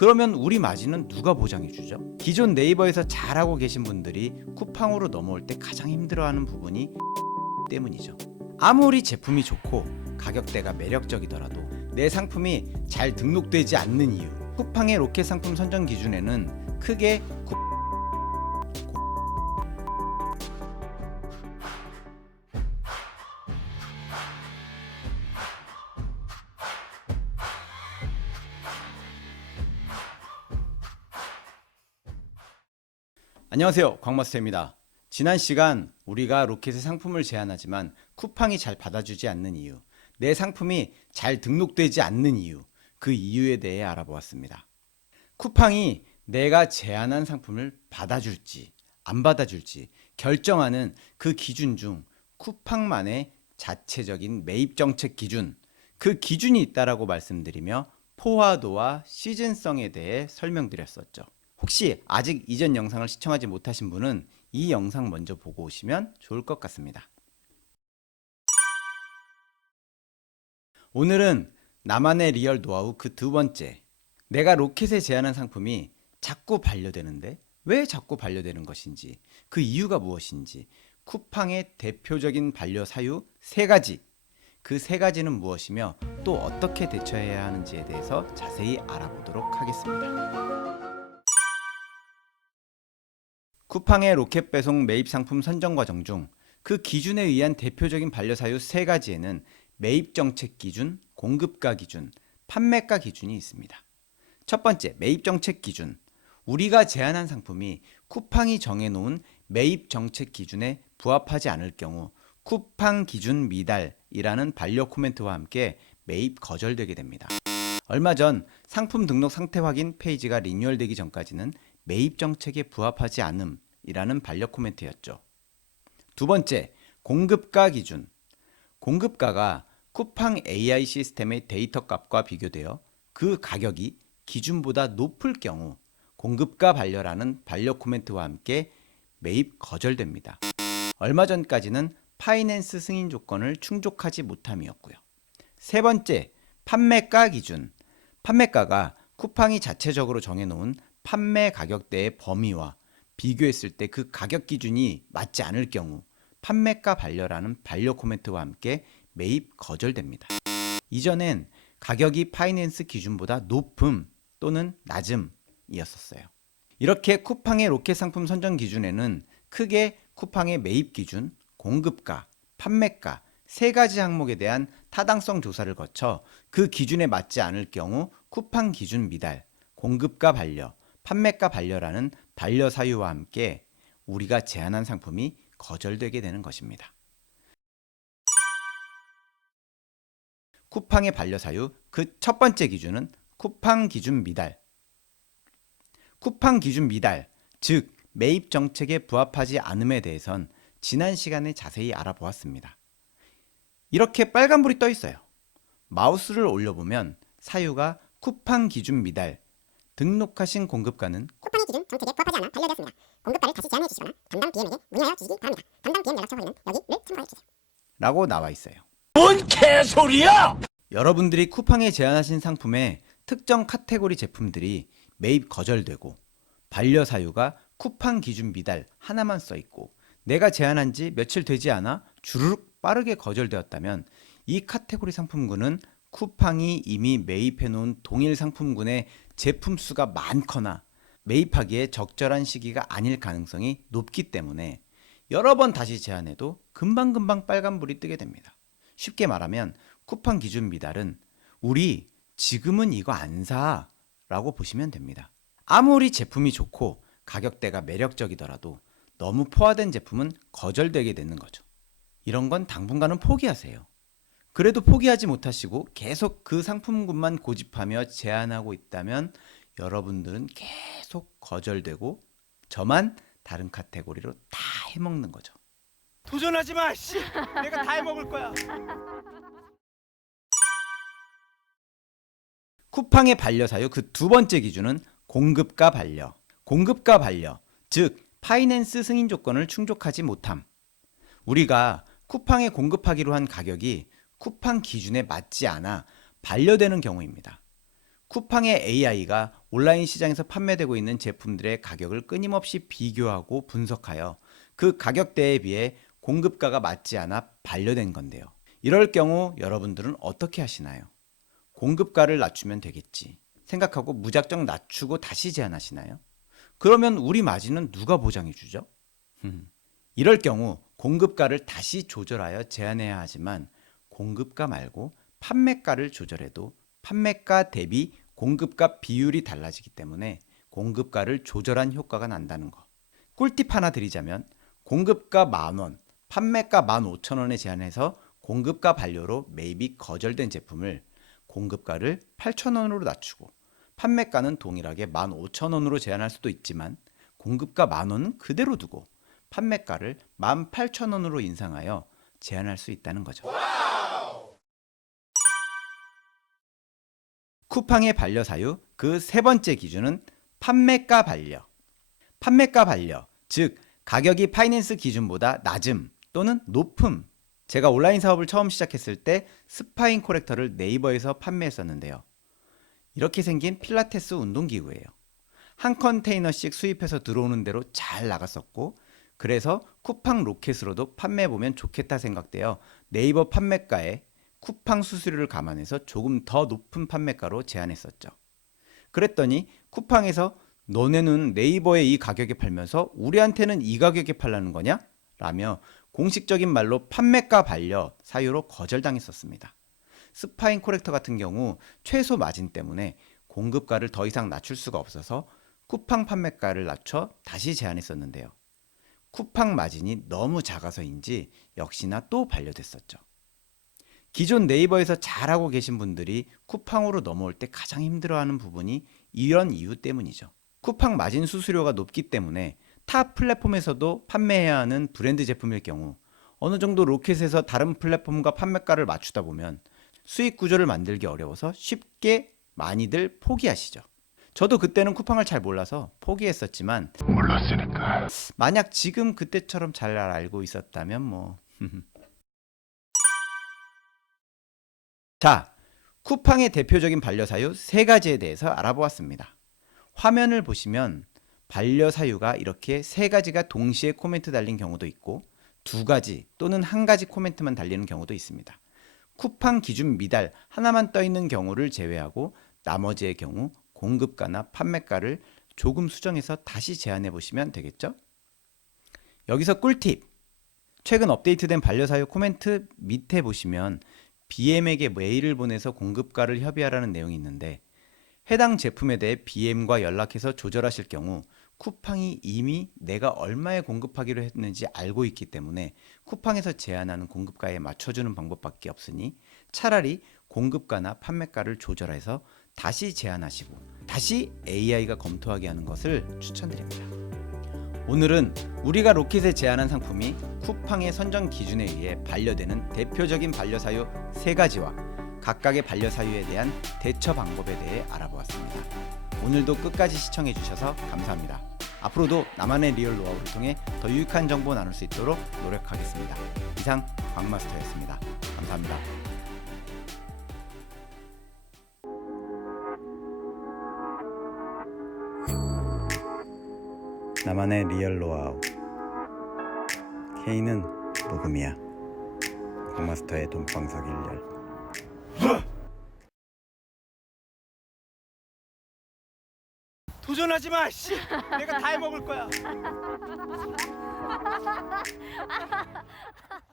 그러면 우리 마진은 누가 보장해 주죠? 기존 네이버에서 잘하고 계신 분들이 쿠팡으로 넘어올 때 가장 힘들어하는 부분이 때문이죠. 아무리 제품이 좋고 가격대가 매력적이더라도 내 상품이 잘 등록되지 않는 이유. 쿠팡의 로켓 상품 선정 기준에는 크게 구- 안녕하세요. 광마스터입니다. 지난 시간 우리가 로켓의 상품을 제안하지만 쿠팡이 잘 받아주지 않는 이유, 내 상품이 잘 등록되지 않는 이유, 그 이유에 대해 알아보았습니다. 쿠팡이 내가 제안한 상품을 받아줄지 안 받아줄지 결정하는 그 기준 중 쿠팡만의 자체적인 매입 정책 기준, 그 기준이 있다라고 말씀드리며 포화도와 시즌성에 대해 설명드렸었죠. 혹시 아직 이전 영상을 시청하지 못하신 분은 이 영상 먼저 보고 오시면 좋을 것 같습니다. 오늘은 나만의 리얼 노하우 그 두 번째. 내가 로켓에 제안한 상품이 자꾸 반려되는데 왜 자꾸 반려되는 것인지, 그 이유가 무엇인지, 쿠팡의 대표적인 반려 사유 세 가지. 그 세 가지는 무엇이며 또 어떻게 대처해야 하는지에 대해서 자세히 알아보도록 하겠습니다. 쿠팡의 로켓 배송 매입 상품 선정 과정 중 그 기준에 의한 대표적인 반려 사유 세 가지에는 매입 정책 기준, 공급가 기준, 판매가 기준이 있습니다. 첫 번째, 매입 정책 기준. 우리가 제안한 상품이 쿠팡이 정해놓은 매입 정책 기준에 부합하지 않을 경우 쿠팡 기준 미달이라는 반려 코멘트와 함께 매입 거절되게 됩니다. 얼마 전 상품 등록 상태 확인 페이지가 리뉴얼되기 전까지는 매입 정책에 부합하지 않음이라는 반려 코멘트였죠. 두 번째, 공급가 기준. 공급가가 쿠팡 AI 시스템의 데이터 값과 비교되어 그 가격이 기준보다 높을 경우 공급가 반려라는 반려 코멘트와 함께 매입 거절됩니다. 얼마 전까지는 파이낸스 승인 조건을 충족하지 못함이었고요. 세 번째, 판매가 기준. 판매가가 쿠팡이 자체적으로 정해놓은 판매 가격대의 범위와 비교했을 때 그 가격 기준이 맞지 않을 경우 판매가 반려라는 반려 코멘트와 함께 매입 거절됩니다. 이전엔 가격이 파이낸스 기준보다 높음 또는 낮음이었었어요. 이렇게 쿠팡의 로켓 상품 선정 기준에는 크게 쿠팡의 매입 기준, 공급가, 판매가 세 가지 항목에 대한 타당성 조사를 거쳐 그 기준에 맞지 않을 경우 쿠팡 기준 미달, 공급가 반려, 판매가 반려라는 반려 사유와 함께 우리가 제안한 상품이 거절되게 되는 것입니다. 쿠팡의 반려 사유 그 첫 번째 기준은 쿠팡 기준 미달. 쿠팡 기준 미달, 즉 매입 정책에 부합하지 않음에 대해선 지난 시간에 자세히 알아보았습니다. 이렇게 빨간불이 떠 있어요. 마우스를 올려보면 사유가 쿠팡 기준 미달, 등록하신 공급가는 쿠팡의 기준 정책에 부합하지 않아 반려되었습니다. 공급가를 다시 제한해 주시거나 담당 BM에게 문의하여 주시기 바랍니다. 담당 BM 연락처 확인은 여기를 참고해 주세요. 라고 나와 있어요. 뭔 개소리야! 여러분들이 쿠팡에 제안하신 상품의 특정 카테고리 제품들이 매입 거절되고 반려 사유가 쿠팡 기준 미달 하나만 써 있고 내가 제안한 지 며칠 되지 않아 주르륵 빠르게 거절되었다면 이 카테고리 상품군은 쿠팡이 이미 매입해 놓은 동일 상품군의 제품 수가 많거나 매입하기에 적절한 시기가 아닐 가능성이 높기 때문에 여러 번 다시 제안해도 금방금방 빨간불이 뜨게 됩니다. 쉽게 말하면 쿠팡 기준 미달은 우리 지금은 이거 안 사. 라고 보시면 됩니다. 아무리 제품이 좋고 가격대가 매력적이더라도 너무 포화된 제품은 거절되게 되는 거죠. 이런 건 당분간은 포기하세요. 그래도 포기하지 못하시고 계속 그 상품군만 고집하며 제안하고 있다면 여러분들은 계속 거절되고 저만 다른 카테고리로 다 해먹는 거죠. 도전하지 마, 씨! 내가 다 해먹을 거야. 쿠팡의 반려 사유 그 두 번째 기준은 공급가 반려. 공급가 반려, 즉 파이낸스 승인 조건을 충족하지 못함. 우리가 쿠팡에 공급하기로 한 가격이 쿠팡 기준에 맞지 않아 반려되는 경우입니다. 쿠팡의 AI가 온라인 시장에서 판매되고 있는 제품들의 가격을 끊임없이 비교하고 분석하여 그 가격대에 비해 공급가가 맞지 않아 반려된 건데요. 이럴 경우 여러분들은 어떻게 하시나요? 공급가를 낮추면 되겠지. 생각하고 무작정 낮추고 다시 제한하시나요? 그러면 우리 마진은 누가 보장해 주죠? 이럴 경우 공급가를 다시 조절하여 제한해야 하지만 공급가 말고 판매가를 조절해도 판매가 대비 공급가 비율이 달라지기 때문에 공급가를 조절한 효과가 난다는 거. 꿀팁 하나 드리자면 공급가 만 원, 판매가 만 오천 원에 제한해서 공급가 반려로 매입이 거절된 제품을 공급가를 8천 원으로 낮추고 판매가는 동일하게 만 오천 원으로 제한할 수도 있지만 공급가 만 원은 그대로 두고 판매가를 만 팔천 원으로 인상하여 제한할 수 있다는 거죠. 쿠팡의 반려 사유 그 세 번째 기준은 판매가 반려. 판매가 반려, 즉 가격이 파이낸스 기준보다 낮음 또는 높음. 제가 온라인 사업을 처음 시작했을 때 스파인 코렉터를 네이버에서 판매했었는데요. 이렇게 생긴 필라테스 운동기구예요. 한 컨테이너씩 수입해서 들어오는 대로 잘 나갔었고 그래서 쿠팡 로켓으로도 판매해 보면 좋겠다 생각되어 네이버 판매가에 쿠팡 수수료를 감안해서 조금 더 높은 판매가로 제안했었죠. 그랬더니 쿠팡에서 너네는 네이버에 이 가격에 팔면서 우리한테는 이 가격에 팔라는 거냐? 라며 공식적인 말로 판매가 반려 사유로 거절당했었습니다. 스파인 코렉터 같은 경우 최소 마진 때문에 공급가를 더 이상 낮출 수가 없어서 쿠팡 판매가를 낮춰 다시 제안했었는데요. 쿠팡 마진이 너무 작아서인지 역시나 또 반려됐었죠. 기존 네이버에서 잘하고 계신 분들이 쿠팡으로 넘어올 때 가장 힘들어하는 부분이 이런 이유 때문이죠. 쿠팡 마진 수수료가 높기 때문에 타 플랫폼에서도 판매해야 하는 브랜드 제품일 경우 어느 정도 로켓에서 다른 플랫폼과 판매가를 맞추다 보면 수익 구조를 만들기 어려워서 쉽게 많이들 포기하시죠. 저도 그때는 쿠팡을 잘 몰라서 포기했었지만 몰랐으니까. 만약 지금 그때처럼 잘 알고 있었다면 뭐 자, 쿠팡의 대표적인 반려사유 세 가지에 대해서 알아보았습니다. 화면을 보시면 반려사유가 이렇게 세 가지가 동시에 코멘트 달린 경우도 있고 두 가지 또는 한 가지 코멘트만 달리는 경우도 있습니다. 쿠팡 기준 미달 하나만 떠 있는 경우를 제외하고 나머지의 경우 공급가나 판매가를 조금 수정해서 다시 제한해 보시면 되겠죠? 여기서 꿀팁. 최근 업데이트된 반려사유 코멘트 밑에 보시면 BM에게 메일을 보내서 공급가를 협의하라는 내용이 있는데 해당 제품에 대해 BM과 연락해서 조절하실 경우 쿠팡이 이미 내가 얼마에 공급하기로 했는지 알고 있기 때문에 쿠팡에서 제안하는 공급가에 맞춰주는 방법밖에 없으니 차라리 공급가나 판매가를 조절해서 다시 제안하시고 다시 AI가 검토하게 하는 것을 추천드립니다. 오늘은 우리가 로켓에 제안한 상품이 쿠팡의 선정 기준에 의해 반려되는 대표적인 반려사유 세 가지와 각각의 반려사유에 대한 대처 방법에 대해 알아보았습니다. 오늘도 끝까지 시청해 주셔서 감사합니다. 앞으로도 나만의 리얼 노하우를 통해 더 유익한 정보 나눌 수 있도록 노력하겠습니다. 이상 광마스터였습니다. 감사합니다. 나만의 리얼 노하우 K는 녹음이야 광마스터의 돈방석 일열 도전하지 마. 씨. 내가 다 해먹을 거야.